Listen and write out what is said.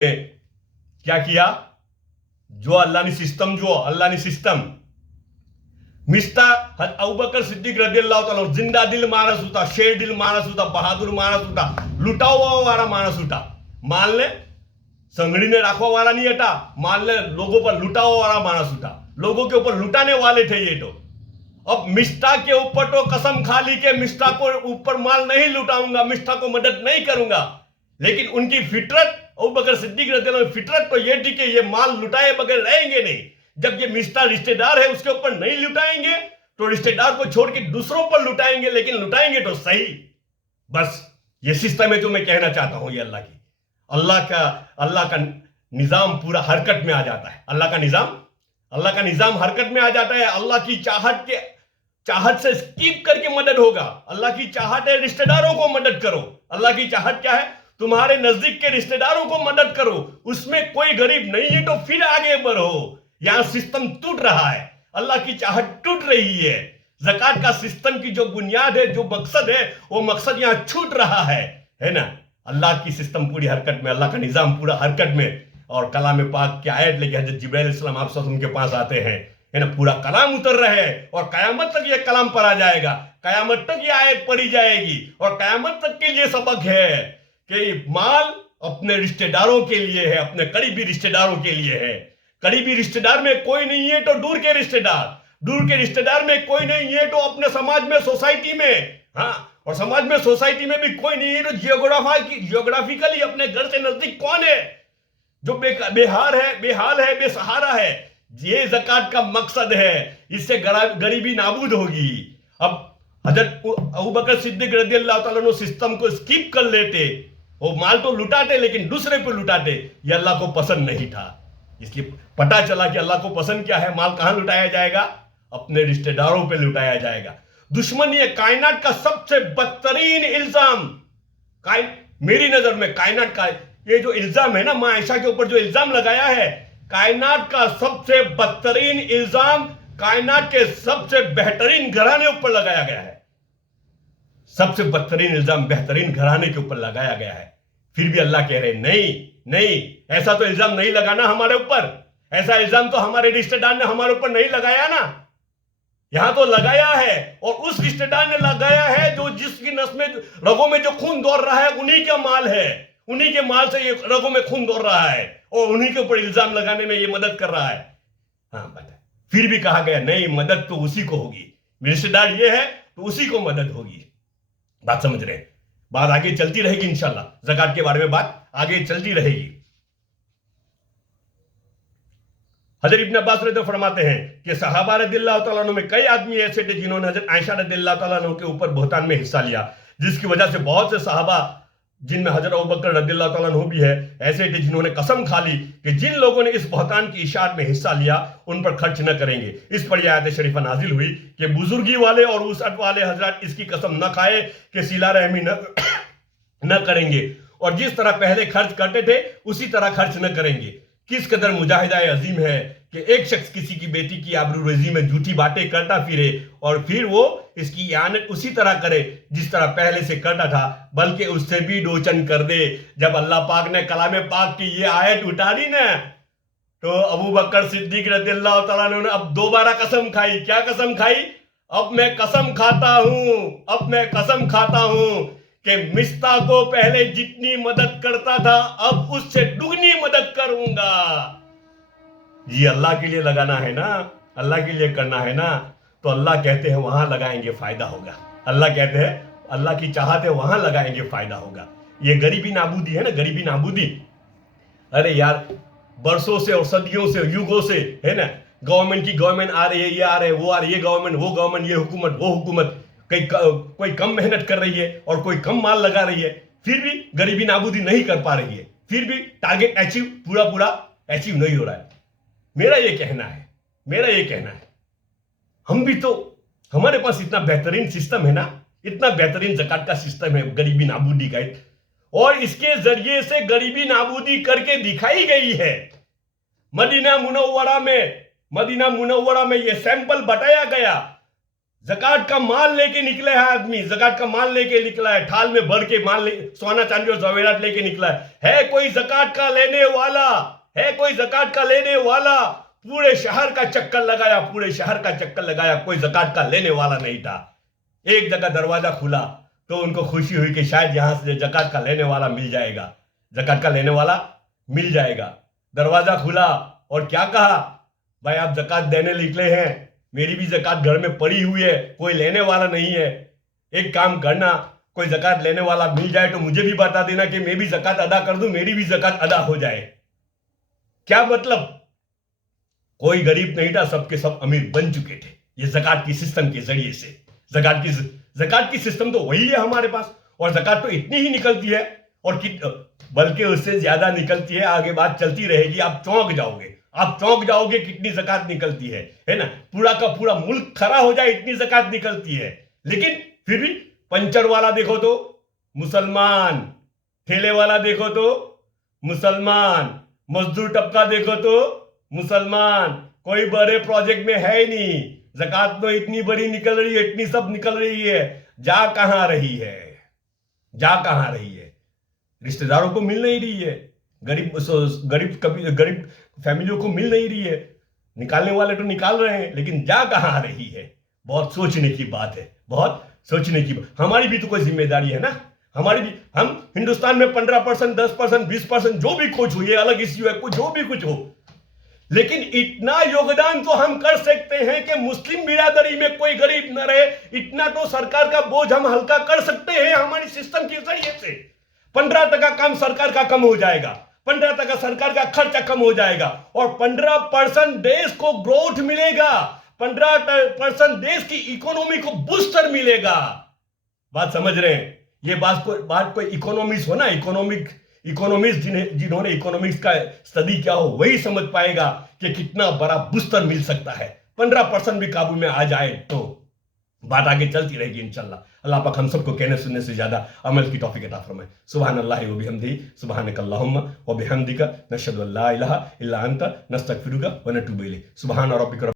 क्या किया? जो अल्लाह ने सिस्टम मिस्ता अबू बकर सिद्दीक रदियल्लाहु ताला जिंदा दिल मानस होता, शेर दिल मानस होता, बहादुर मानस होता, लुटावा वाला मानस होता। मान ले संगड़ी ने राखवा वाला नहीं हटा, मान ले लोगों पर लुटावा वाला मानस होता, लोगों के ऊपर लुटाने वाले थे ये। तो अब मिस्टा के ऊपर तो कसम खा ली कि मिस्टा को ऊपर माल नहीं लुटाऊंगा, मिस्टा को मदद नहीं करूंगा। लेकिन उनकी फितरत, अबू बकर सिद्दीक रदियल्लाहु अन्हु फितरत तो ये थी कि ये माल लुटाए बगैर रहेंगे नहीं। जब ये मिस्टा रिश्तेदार है उसके ऊपर नहीं लुटाएंगे तो रिश्तेदार को छोड़ के दूसरों पर लुटाएंगे, लेकिन लुटाएंगे तो सही। बस ये सिस्टम है जो मैं कहना चाहता हूं। ये अल्लाह का निजाम पूरा हरकत में आ जाता है। अल्लाह का निजाम हरकत में आ जाता है। अल्लाह की चाहत से स्किप करके मदद होगा। अल्लाह की चाहत है रिश्तेदारों को मदद करो। अल्लाह की चाहत क्या है? तुम्हारे नजदीक के रिश्तेदारों को मदद करो। उसमें कोई गरीब नहीं है तो फिर आगे बढ़ो। यहां सिस्टम टूट रहा है, अल्लाह की चाहत टूट रही है। ज़कात का सिस्टम की जो बुनियाद है, जो मकसद है, वो मकसद यहां छूट रहा है ना। अल्लाह की सिस्टम पूरी हरकत में, अल्लाह का निजाम पूरा हरकत में। और कलाम पाक की आयत लेके हजरत जिब्राइल अलैहिस्सलाम आप सब उनके पास आते हैं, है ना। पूरा कलाम उतर रहे हैं और कयामत तक ये कलाम पढ़ा जाएगा, कयामत तक ये आयत पढ़ी जाएगी। और कयामत तक के लिए सबक है कि माल अपने रिश्तेदारों के लिए है, अपने करीबी रिश्तेदारों के लिए है। करीबी रिश्तेदार में कोई नहीं है तो दूर के रिश्तेदार में कोई नहीं है तो अपने समाज में, सोसाइटी में, हाँ, और समाज में सोसाइटी में भी कोई नहीं है तो जियोग्राफिकली अपने घर से नजदीक कौन है जो बेहाल है, बेसहारा है। ये ज़कात का मकसद है, इससे गरीबी नाबूद होगी। अब हजरत अबू बकर सिद्दीक रदियल्लाहु ताला अन्हु सिस्टम को स्किप कर लेते, वो माल तो लुटाते लेकिन दूसरे पे लुटाते। ये अल्लाह को पसंद नहीं था। इसलिए पता चला कि अल्लाह को पसंद क्या है? माल कहां लुटाया जाएगा? अपने रिश्तेदारों पे लुटाया जाएगा। दुश्मनी कायनात का सबसे बदतरीन इल्जाम, मेरी नजर में कायनात का ये जो इल्जाम है ना, मां आयशा के ऊपर जो इल्जाम लगाया है, कायनात का सबसे बदतरीन इल्जाम कायनात के सबसे बेहतरीन घराने ऊपर लगाया गया है। सबसे बदतरीन इल्जाम बेहतरीन घराने के ऊपर लगाया गया है। फिर भी अल्लाह कह रहे नहीं, ऐसा तो इल्जाम नहीं लगाना हमारे ऊपर। ऐसा इल्जाम तो हमारे रिश्तेदार ने हमारे ऊपर नहीं लगाया ना। यहां तो लगाया है, और उस रिश्तेदार ने लगाया है जो जिसकी नस में, रगों में जो खून दौड़ रहा है, उन्हीं का माल है, उन्हीं के माल से ये रगों में खून दौड़ रहा है, और उन्हीं के ऊपर इल्जाम लगाने में ये मदद कर रहा है। हाँ पता। फिर भी कहा गया नहीं, मदद तो उसी को होगी। रिश्तेदार ये है तो उसी को मदद होगी। बात समझ रहे हैं? बात आगे चलती रहेगी इंशाल्लाह। ज़कात के बारे में बात आगे चलती रहेगी। हजरत इब्न अब्बास रज़ियल्लाहु फरमाते हैं कि सहाबा रज़ियल्लाहु ताला अन्हु में कई आदमी ऐसे थे जिन्होंने हजरत आयशा रज़ियल्लाहु ताला अन्हु के ऊपर बहतान में हिस्सा लिया, जिसकी वजह से बहुत से सहाबा, जिनमें हजरत अबू बकर रज़ियल्लाहु ताला अन्हु भी है, ऐसे थे जिन्होंने कसम खा ली कि जिन लोगों ने इस बहतान की इशाअत में हिस्सा लिया उन पर खर्च न करेंगे। इस पर यह आयत शरीफा नाजिल हुई कि बुजुर्गी वाले और वसअत वाले हजरत इसकी कसम न खाए कि सिला रहमी न करेंगे, और जिस तरह पहले खर्च करते थे उसी तरह खर्च न करेंगे। किस कदर मुजाहिदा अजीम है कि एक शख्स किसी की बेटी की आबरू रेजी में झूठी बातें करता फिरे और फिर वो इसकी इयानत उसी तरह करे जिस तरह पहले से करता था, बल्कि उससे भी दोचन कर दे। जब अल्लाह पाक ने कलाम पाक की ये आयत उतारी ना, तो अबू बकर सिद्दीक रज़ियल्लाहु ताला अन्हु ने अब दोबारा कसम खाई। क्या कसम खाई? अब मैं कसम खाता हूं कि मिस्ता को पहले जितनी मदद करता था अब उससे दुगनी मदद करूंगा। ये अल्लाह के लिए लगाना है ना, अल्लाह के लिए करना है ना, तो अल्लाह कहते हैं वहां लगाएंगे फायदा होगा। अल्लाह कहते हैं, अल्लाह की चाहत है वहां लगाएंगे फायदा होगा। ये गरीबी नाबूदी है ना, गरीबी नाबूदी। अरे यार, बरसों से और सदियों से, युगों से, है ना, गवर्नमेंट आ रही है, ये आ रहे, वो आ रही है, वो गवर्नमेंट, ये हुकूमत, वो हुकूमत, कोई कम मेहनत कर रही है और कोई कम माल लगा रही है, फिर भी गरीबी नाबूदी नहीं कर पा रही है, फिर भी टारगेट अचीव पूरा अचीव नहीं हो रहा है। मेरा ये कहना है हम भी तो, हमारे पास इतना बेहतरीन सिस्टम है ना, इतना बेहतरीन ज़कात का सिस्टम है गरीबी नाबूदी का, और इसके जरिए से गरीबी नाबूदी करके दिखाई गई है। मदीना मुनव्वरा में ये सैंपल बताया गया जकात का माल लेके निकले है आदमी, जकात का माल लेके निकला है, थाल में भर के माल सोना चांदी और जवेरात लेके निकला है कोई जकात का लेने वाला? है कोई जकात का लेने वाला? पूरे शहर का चक्कर लगाया, पूरे शहर का चक्कर लगाया, कोई जकात का लेने वाला नहीं था। एक जगह दरवाजा खुला तो उनको खुशी हुई कि शायद यहां से जकात का लेने वाला मिल जाएगा, जकात का लेने वाला मिल जाएगा। दरवाजा खुला और क्या कहा, भाई आप जकात देने निकले हैं, मेरी भी जकात घर में पड़ी हुई है, कोई लेने वाला नहीं है, एक काम करना, कोई जकात लेने वाला मिल जाए तो मुझे भी बता देना कि मैं भी जकात अदा कर दूं, मेरी भी जकात अदा हो जाए। क्या मतलब? कोई गरीब नहीं था, सबके सब अमीर बन चुके थे ये जकात की सिस्टम के जरिए से। जकात की सिस्टम तो वही है हमारे पास, और जकात तो इतनी ही निकलती है और बल्कि उससे ज्यादा निकलती है। आगे बात चलती रहेगी, आप चौंक जाओगे कितनी जकात निकलती है ना। पूरा का पूरा मुल्क खड़ा हो जाए इतनी जकात निकलती है। लेकिन फिर भी पंचर वाला देखो तो मुसलमान, ठेले वाला देखो तो मुसलमान, मजदूर तबका देखो तो मुसलमान, कोई बड़े प्रोजेक्ट में है ही नहीं। जकात तो इतनी बड़ी निकल रही है, इतनी सब निकल रही है, जा कहां रही है? रिश्तेदारों को मिल नहीं रही है, गरीब फैमिलियों को मिल नहीं रही है। निकालने वाले तो निकाल रहे हैं, लेकिन जा कहां रही है? बहुत सोचने की बात है, बहुत सोचने की बात। हमारी भी तो कोई जिम्मेदारी है ना, हमारी भी। हम हिंदुस्तान में 15%, 10%, 20% जो भी कुछ हो, ये अलग इश्यू है, जो भी कुछ हो, लेकिन इतना योगदान तो हम कर सकते हैं कि मुस्लिम बिरादरी में कोई गरीब न रहे। इतना तो सरकार का बोझ हम हल्का कर सकते हैं हमारी सिस्टम के जरिए से। 15% काम सरकार का कम हो जाएगा, 15% सरकार का खर्चा कम हो जाएगा, और 15% देश को ग्रोथ मिलेगा, 15% देश की इकोनॉमी को बूस्टर मिलेगा। बात समझ रहे हैं? ये बात कोई इकोनॉमिस्ट हो ना, इकोनॉमिस्ट जिन्होंने इकोनॉमिक्स का स्टडी किया हो वही समझ पाएगा कि कितना बड़ा बूस्टर मिल सकता है। 15% भी काबू में आ जाए तो बात आगे चलती रहेगी इंशाल्लाह। अल्लाह पाक हम सबको कहने सुनने से ज्यादा अमल की तौफीक अता फरमाए। सुभान अल्लाह व बिहम्दिही, सुभानक अल्लाहुम्मा व बिहम्दिका, नशहदु अल्ला इलाहा इल्ला अंता, नस्तगफिरुका व नतूबु इलैक। सुभान रब्बिका।